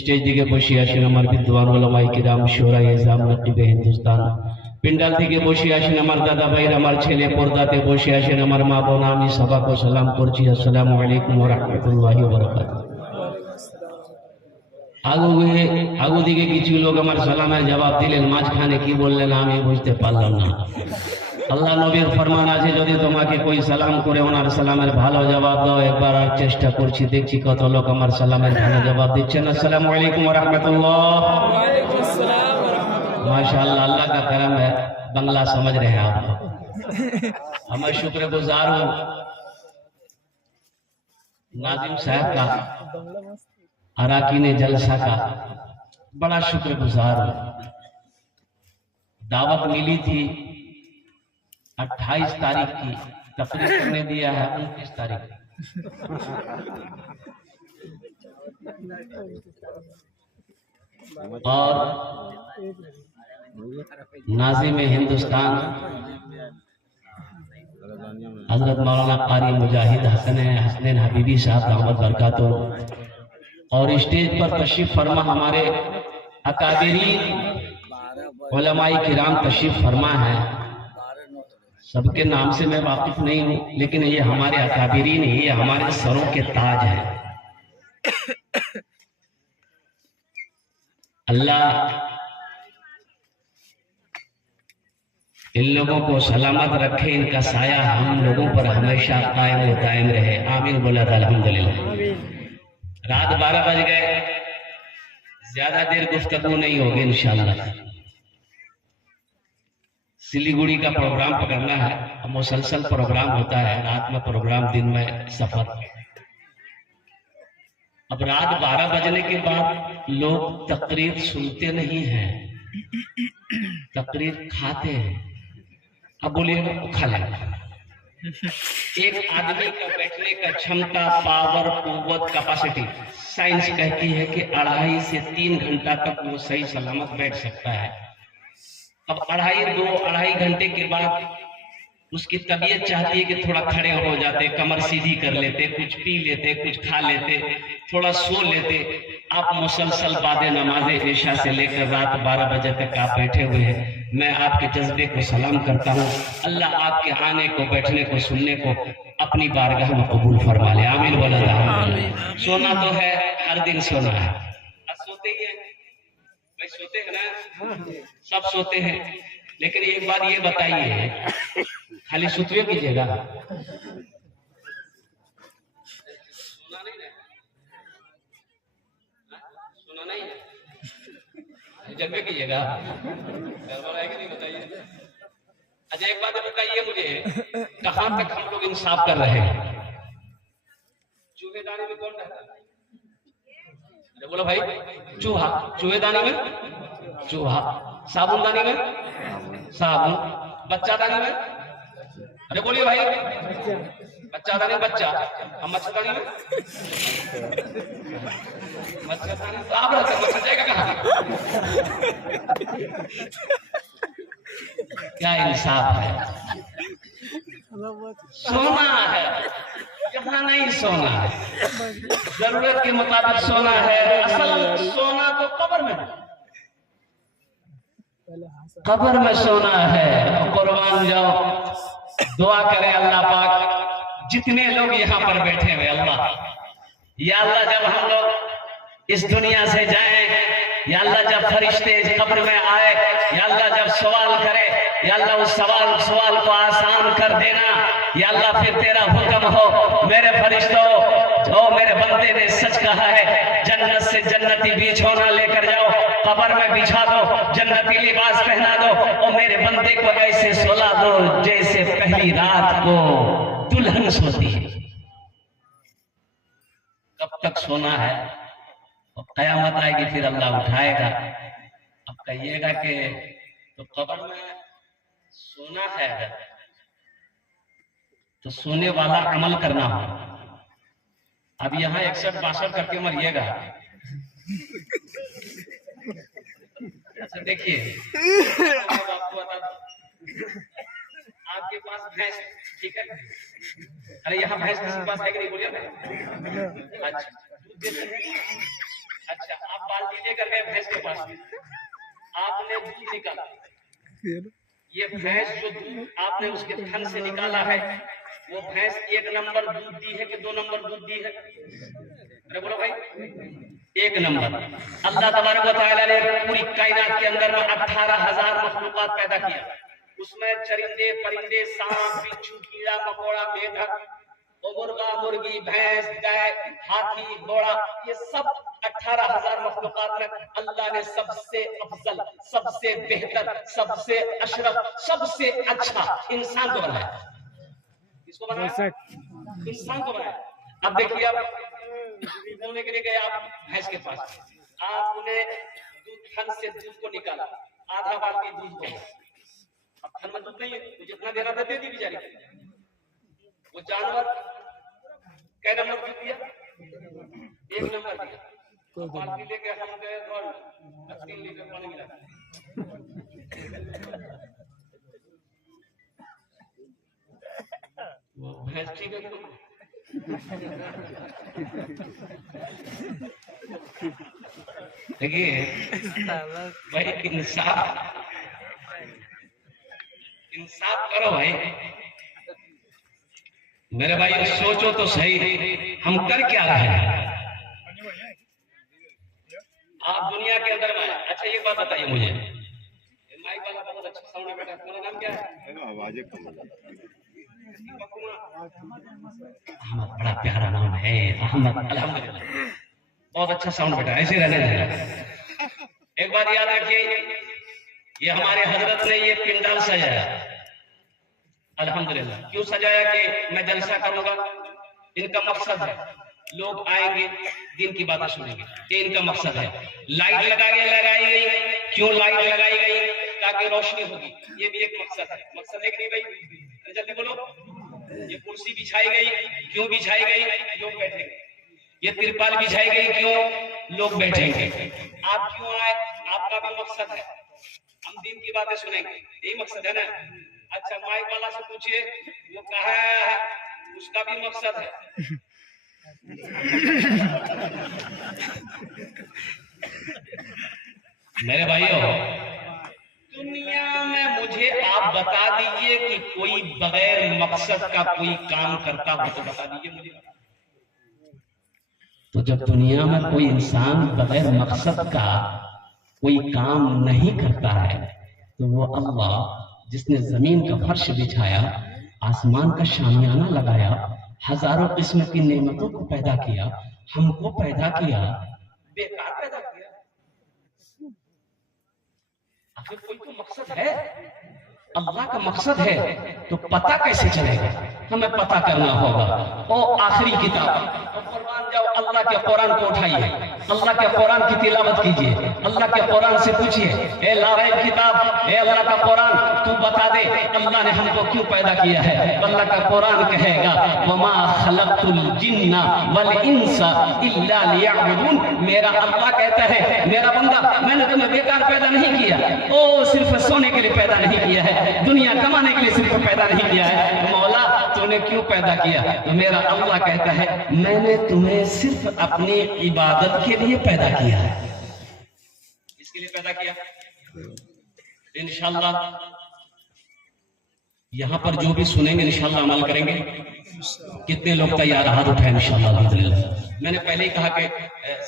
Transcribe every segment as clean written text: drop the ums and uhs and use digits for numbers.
Stage दिखे বসে আসেন আমার বিদ্বান ওলামায়ে কিরাম শোরায়ে এজাম নকিবে হিন্দুস্তান। পিন্ডাল থেকে বসে আসেন আমার দাদা ভাইরা, আমার ছেলে পর্দাতে বসে আসেন আমার মা বোন। আমি সবাইকে সালাম করছি, আসসালামু আলাইকুম ওয়া রাহমাতুল্লাহি ওয়া বারাকাতুহু। আগু দিকে কিছু লোক আমার সালামের জবাব দিলেন, মাঝখানে কি বললেন আমি বুঝতে পারলাম না। আল্লাহ নবীর ফরমান আছে, যদি তোমাকে কই সালাম করে ওনার সালামের ভালো জবাব দাও। একবার আর চেষ্টা করছি, দেখছি কত লোক আমার সালামের ভালো জবাব দিচ্ছেন। আসসালামু আলাইকুম ওয়া রাহমাতুল্লাহ। ওয়ালাইকুম আসসালাম ওয়া রাহমাতুল্লাহ। माशाअल्लाह, अल्लाह का करम है, बंगला समझ रहे हैं आप। मैं शुक्रगुजार हूँ नाजिम साहब का, अराकीन जलसा का बड़ा शुक्रगुजार हूँ। दावत मिली थी 28 तारीख की, तकरीर करने दिया है 29 तारीख। और नाज़िम हिंदुस्तान हजरत मौलाना कारी मुजाहिद हसनैन हबीबी साहब दामद बरकातुह, और स्टेज पर तशरीफ फरमा हमारे अकाबिरीन उलमाए किराम तशरीफ फरमा है। सबके नाम से मैं वाकिफ नहीं हूँ, लेकिन ये हमारे अकाबिरीन, ये हमारे सरों के ताज हैं। अल्लाह इन लोगों को सलामत रखे, इनका साया हम लोगों पर हमेशा कायम व दायम रहे। आमीन बोला था अल्हम्दुलिल्लाह। रात 12 बज गए, ज्यादा देर गुफ्तगू नहीं होगी इंशाअल्लाह। सिलीगुड़ी का प्रोग्राम पकड़ना है, मुसलसल प्रोग्राम होता है, रात में प्रोग्राम, दिन में सफर। अब रात 12 बजने के बाद लोग तकरीर सुनते नहीं हैं, तकरीर खाते हैं। अब बोलिएगा खा लेगा। एक आदमी का बैठने का क्षमता, पावर, कुव्वत, कैपेसिटी, साइंस कहती है कि 2.5 से 3 घंटा तक वो सही सलामत बैठ सकता है। अब 2.5 घंटे के बाद उसकी तबीयत चाहती है कि थोड़ा खड़े हो जाते, कमर सीधी कर लेते, कुछ पी लेते, कुछ खा लेते, थोड़ा सो लेते। आप मुसलसल बाद नमाज़े इशा से लेकर रात 12 बजे तक आप बैठे हुए हैं। मैं आपके जज्बे को सलाम करता हूँ। अल्लाह आपके आने को, बैठने को, सुनने को अपनी बारगाह में कबूल फरमा ले। आमीन बोला। सोना तो है, हर दिन सोना है। सोते ही है भाई, सोते हैं ना, सब सोते हैं। लेकिन एक बात ये बताइए, खाली सुतवे कीजिएगा, सुना नहीं है, जगह कीजिएगा, नहीं बताइए। अच्छा एक बात बताइए मुझे, कहां तक हम लोग इंसाफ कर रहे हैं? चूहेदानी में कौन रहता है? अरे बोलो भाई, चूहा। चूहेदानी में चूहा, साबुनदानी में साबुन, बच्चादानी में, अरे बोलिए भाई, बच्चा नहीं बच्चा हम मच्छरदानी में मच्छरदानी तो आप रहते मच्छर जाएगा कहाँ? क्या इंसाफ है? सोना है यहाँ नहीं सोना है, जरूरत के मुताबिक सोना है। असल सोना तो कब्र में है, कब्र में सोना है। कुर्बान जाओ, दुआ करें अल्लाह पाक जितने लोग यहाँ पर बैठे हुए, अल्लाह या अल्लाह जब हम लोग इस दुनिया से जाएं, या अल्लाह जब फरिश्ते कब्र में आए, या अल्लाह जब सवाल करे, या अल्लाह उस सवाल को आसान कर देना। या अल्लाह फिर तेरा हुक्म हो, मेरे फरिश्तों जो मेरे बंदे ने सच कहा है, जन्नत से जन्नती बिछौना लेकर जाओ, कब्र में बिछा दो, जन्नती लिबास पहना दो और मेरे बंदे को ऐसे सुला दो जैसे पहली रात को दुल्हन सोती है। कब तक सोना है? और कयामत आएगी फिर अल्लाह उठाएगा। अब कहिएगा कि तो कब्र में सोना है तो सोने वाला अमल करना हो। अब यहाँ 61-62 करके मरिएगा। अच्छा देखिए, आपको बता दूं, आपके पास भैंस, ठीक है? अरे यहाँ भैंस किसी के पास है कि नहीं बोलिए ना? अच्छा दूध देते हैं। अच्छा आप बाल्टी लेकर गए भैंस के पास, आपने दूध निकाला, ये भैंस जो दूध आपने उसके थन से निकाला है, वो भैंस 1 नंबर दूध दी है कि 2 नंबर दूध दी है? अरे बोलो भाई, 1 नंबर। अल्लाह तबारक व तआला ने पूरी कायनात के अंदर में 18,000 मखलूकात पैदा किया। उसमें चरिंदे परिंदे, सांप बिच्छू कीड़ा मकोड़ा मेढक और मुर्गा मुर्गी भैंस गाय हाथी घोड़ा, ये सब 18,000 मखलूकात में अल्लाह ने सबसे अफजल, सबसे बेहतर, सबसे अशरफ, सबसे अच्छा इंसान को बनाया। किसको बनाया? इंसान को बनाया। अब देखिए, आप बोलने के लिए गए आप भैंस के पास, आपने दूध थन से दूध को निकाला, आधा बाल्टी दूध को, अब थन में दूध नहीं है, जितना देना था दे दी बेचारी। वो जानवर कै नंबर दूध दिया? 1 नंबर दिया। बाल्टी लेके हम गए और 3 लीटर पानी मिला। वो भैंस ठीक है देखिए भाई, इंसाफ करो भाई मेरे भाई, सोचो तो सही, हम कर क्या रहे हैं? आप दुनिया के अंदर में। अच्छा ये बात बताइए मुझे, माइक वाला बहुत अच्छा साउंड है बेटा, तुम्हारा नाम क्या है? अहमद, बड़ा प्यारा नाम है अहमद, अल्हम्दुलिल्लाह, बहुत अच्छा साउंड बेटा, ऐसे रहने देना। एक बात याद रखिए, ये हमारे हजरत ने ये पिंडाल सजाया, अल्हम्दुलिल्लाह। क्यों सजाया कि मैं जलसा करूंगा, इनका मकसद है लोग आएंगे दिन की बातें सुनेंगे, ये इनका मकसद है। लाइट लगाई गई, क्यों लाइट लगाई गई? ताकि रोशनी होगी, ये भी एक मकसद है। मकसद है कि नहीं भाई? जल्दी बोलो। ये कुर्सी बिछाई गई, क्यों बिछाई गई? लोग बैठेंगे। ये तिरपाल बिछाई गई, क्यों? लोग बैठेंगे। आप क्यों आए? आपका भी मकसद है, हम दिन की बातें सुनेंगे, यही मकसद है ना? अच्छा माइक वाला से पूछिए, वो कहा है, उसका भी मकसद है। मेरे भाइयों, दुनिया में मुझे आप बता दीजिए कि कोई बगैर मकसद का कोई काम करता हो तो बता दीजिए मुझे। तो जब दुनिया में कोई इंसान बगैर मकसद का कोई काम नहीं करता है, तो वो अल्लाह जिसने जमीन का फर्श बिछाया, आसमान का शामियाना लगाया, हजारों किस्म की नेमतों को पैदा किया, हमको पैदा किया, बेकार पैदा किया? आखिर कोई तो मकसद है। अल्लाह का मकसद है तो पता कैसे चलेगा? हमें पता करना होगा। और आखिरी किताब, और कुरान जाओ, अल्लाह के कुरान को उठाइए, अल्लाह के कुरान की तिलावत कीजिए, अल्लाह के कुरान से पूछिए, ए लारैब किताब, ए अल्लाह का कुरान, तू बता दे अल्लाह ने हमको क्यों पैदा किया है? अल्लाह का कुरान कहेगा, वमा खलक़तुल जिन्ना वल इंसा इल्ला लियअबुदून। मेरा अल्लाह कहता है, मेरा बंदा, मैंने तुम्हें बेकार पैदा नहीं किया, ओ सिर्फ सोने के लिए पैदा नहीं किया है, दुनिया कमाने के लिए सिर्फ पैदा नहीं किया है। मौला तूने क्यों पैदा किया? तो मेरा अल्लाह कहता है, मैंने तुम्हें सिर्फ अपनी इबादत के लिए पैदा किया है। इसके लिए पैदा किया। इंशाअल्लाह यहां पर जो भी सुनेंगे इंशाअल्लाह अमल करेंगे। कितने लोग तैयार हाथ उठाए इंशाअल्लाह अल्हम्दुलिल्लाह। मैंने पहले ही कहा कि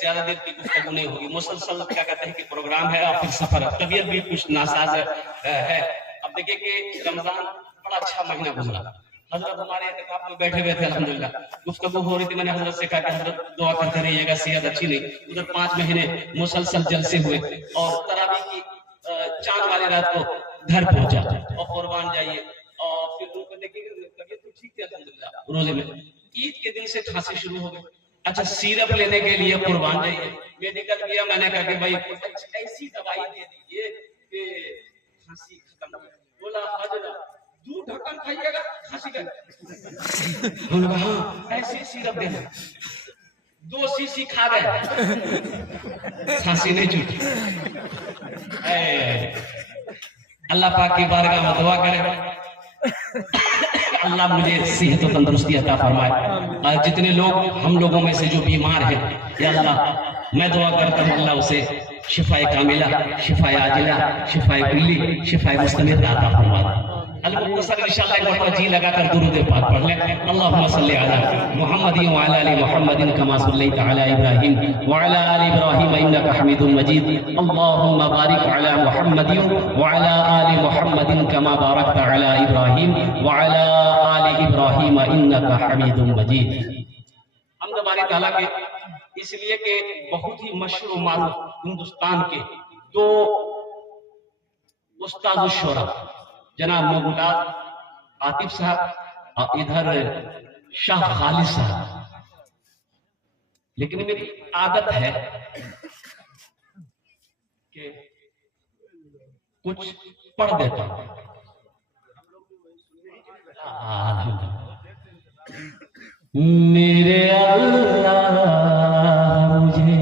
ज्यादा देर की गुफ्तगू नहीं होगी, मुसलसल क्या कहते हैं कि प्रोग्राम है और फिर सफर, तबीयत भी कुछ नासाज है। अब देखिए कि रमजान बड़ा अच्छा महीना गुजरा, हजरत हमारे इत्तेकाफ में बैठे हुए थे अल्हम्दुलिल्लाह, गुफ्तगू हो रही थी। मैंने हजरत से कहा कि हजरत दुआ करते रहिएगा, सेहत अच्छी नहीं। उधर 5 महीने मुसलसल जलसे हुए और तरावी की चांद वाली रात को घर पहुंचा और कुर्बान जाइए। और फिर उनको देखिए तबीयत तो ठीक थी अल्हम्दुलिल्लाह, रोजे में ईद के दिन से खांसी शुरू हो गई। अच्छा, सिरप लेने के लिए कुर्बान जाइए, मेडिकल गया, मैंने कहा कि भाई ऐसी दवाई दे दीजिए कि खांसी खत्म हो। बोला हजरा 2 ढक्कन खाइएगा खांसी का। बोला हाँ, ऐसी सिरप देना। 2 शीशी खा गए, खांसी नहीं छूटी। अल्लाह पाक की बारगाह में दुआ करें, अल्लाह मुझे सेहत और तंदुरुस्ती अता फरमाए। और जितने लोग हम लोगों में से जो बीमार हैं, या अल्लाह मैं दुआ करता हूँ अल्लाह उसे शिफाए कामिला, शिफाए आजिला, शिफाए कुल्ली, शिफाए मुस्तमिर अता फरमाए। अल-मुख्तसर इंशाअल्लाह एक मरतबा जी लगाकर दुरूद पाक पढ़ लें। अल्लाहुम्मा सल्लि अला मुहम्मदिन व अला आलि मुहम्मदिन कमा सल्लैता अला इब्राहीम व अला आलि इब्राहीम इन्नका हमीदुम मजीद। अल्लाहुम्मा बारिक अला मुहम्मदिन व अला आलि मुहम्मदिन कमा बारकता अला इब्राहीम व अला आलि इब्राहीम इन्नका हमीदुम मजीद। हम्द बारी तआला के इसलिए कि बहुत ही मशहूर मारूफ हिंदुस्तान के 2 उस्ताद शुरा, जनाब मुमताज आतिफ साहब और इधर शाह खालिद साहब। लेकिन मेरी आदत है कि कुछ पढ़ देता हूं। मेरे अल्लाह मुझे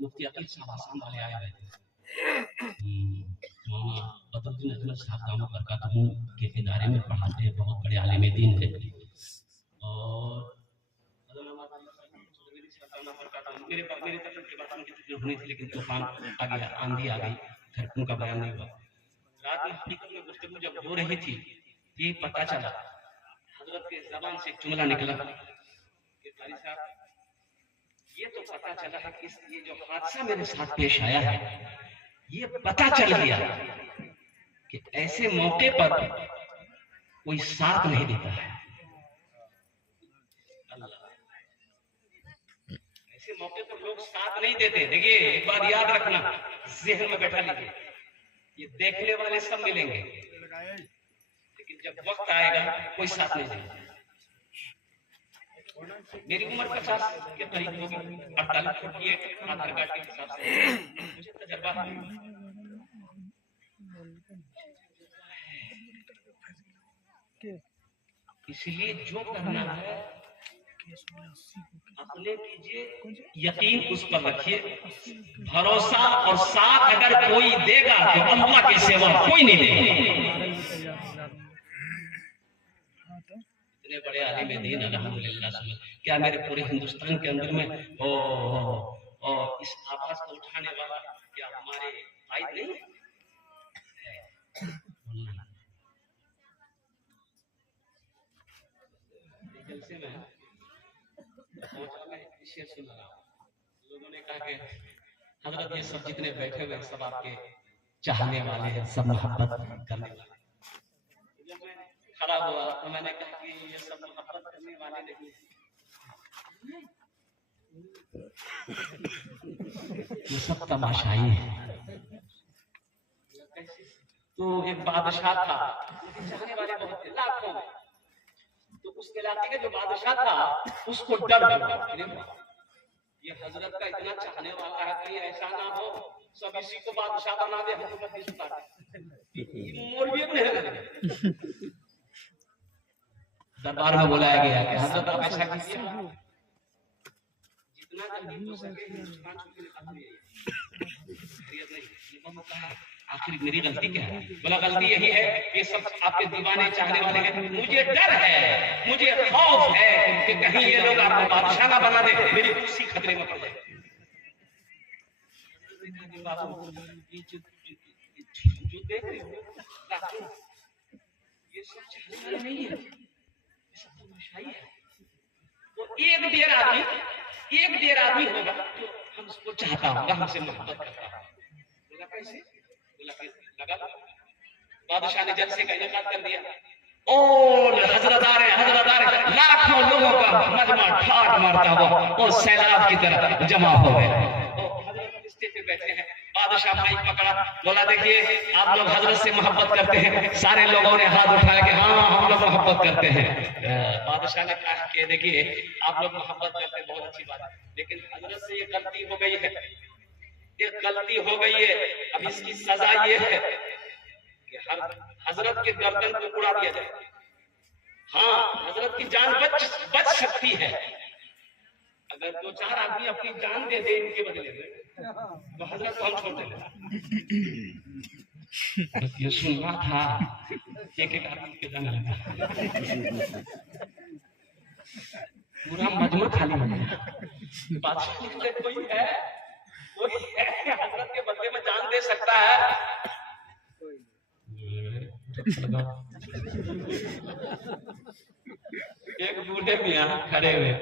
मुफ्ती अकील साहब आसाम वाले आए हुए थे। मौलाना बदरुद्दीन अजमल साहब दामो बरकातहू के इदारे में पढ़ाते हैं, बहुत बड़े आलिम दीन थे। और मेरे तरफ की बात उनकी तकलीफ होनी थी, लेकिन तूफान आ गया, आंधी आ गई, घर उनका बयान नहीं हुआ। रात में हकीकत में गुफ्तगू जब हो रही थी, ये पता चला, हजरत के जबान से एक जुमला निकला कि कारी साहब, ये तो पता चला है कि ये जो हादसा मेरे साथ पेश आया है, ये पता चल गया कि ऐसे मौके पर कोई साथ नहीं देता है। ऐसे मौके पर लोग साथ नहीं देते। देखिए एक बात याद रखना, ज़हन में बैठा लीजिए, ये देखने वाले सब मिलेंगे, लेकिन जब वक्त आएगा कोई साथ नहीं देगा। मेरी उम्र 50 के करीब होगी, 48 की आधार कार्ड के हिसाब से मुझे तजर्बा है। इसलिए जो करना है अपने कीजिए, यकीन उस पर रखिए, भरोसा और साथ अगर कोई देगा तो अल्लाह के सिवा कोई नहीं देगा। इतने बड़े आलिम दीन अल्हम्दुलिल्लाह, क्या मेरे पूरे हिंदुस्तान के अंदर में इस आवाज को उठाने वाला क्या हमारे भाई नहीं है? जलसे में शेर सुन रहा हूं, लोगों ने कहा कि हजरत ये सब जितने बैठे हुए सब आपके चाहने वाले हैं, सब मोहब्बत करने वाले। जब मैं खड़ा हुआ तो मैंने कहा कि ये सब मोहब्बत करने वाले नहीं, ये सब तमाशाई है। तो एक बादशाह था, उनके चाहने वाले बहुत थे, लाखों में। तो उस इलाके का जो बादशाह था उसको डर हुआ, ये हजरत का इतना चाहने वाला है, कहीं ऐसा ना हो सब इसी को बादशाह बना दे, हुकूमत नहीं सुधारे। मौलवी नहीं, दरबार में बुलाया गया कि हजरत आप ऐसा कीजिए, जितना जल्दी हो सके हिंदुस्तान छोड़ के निकलिए। आखिर मेरी गलती क्या है? बोला गलती यही है कि सब आपके दीवाने चाहने वाले हैं, मुझे डर है, मुझे खौफ है कि कहीं ये लोग आपको बादशाह ना बना दे, मेरी कुर्सी खतरे में पड़ जाए। जो देख रहे हो ये सब चाहने वाले नहीं है, ये सब तमाशाई है। तो एक देर आदमी होगा जो हमको चाहता होगा, हमसे मोहब्बत करता होगा। बोला कैसे? बोला लगा बादशाह ने जल्द से का इनकार कर दिया और हजरदार लाखों लोगों का मजमा ठाठ मारता हुआ और सैलाब की तरह जमा हो गए। हजरत रिश्ते पे बैठे हैं, बादशाह माइक पकड़ा, बोला देखिए आप लोग हजरत से मोहब्बत करते हैं। सारे लोगों ने हाथ उठाया कि हाँ हम लोग मोहब्बत करते हैं। बादशाह ने कहा कि देखिए आप लोग मोहब्बत करते हैं, बहुत अच्छी बात है, लेकिन हजरत से ये गलती हो गई है, एक गलती हो गई है। अब इसकी सजा ये है कि हर हजरत के गर्दन को उड़ा दिया जाए। हाँ हजरत की जान बच सकती है अगर दो चार आदमी अपनी जान दे दे इनके बदले में, तो हजरत को हम छोड़ देंगे। ये सुनना था, एक आदमी के जान लगा, पूरा मजमा खाली हो गया। बादशाह निकले कोई है हजरत के बदले में जान दे सकता है? एक बूढ़े मियां खड़े हुए,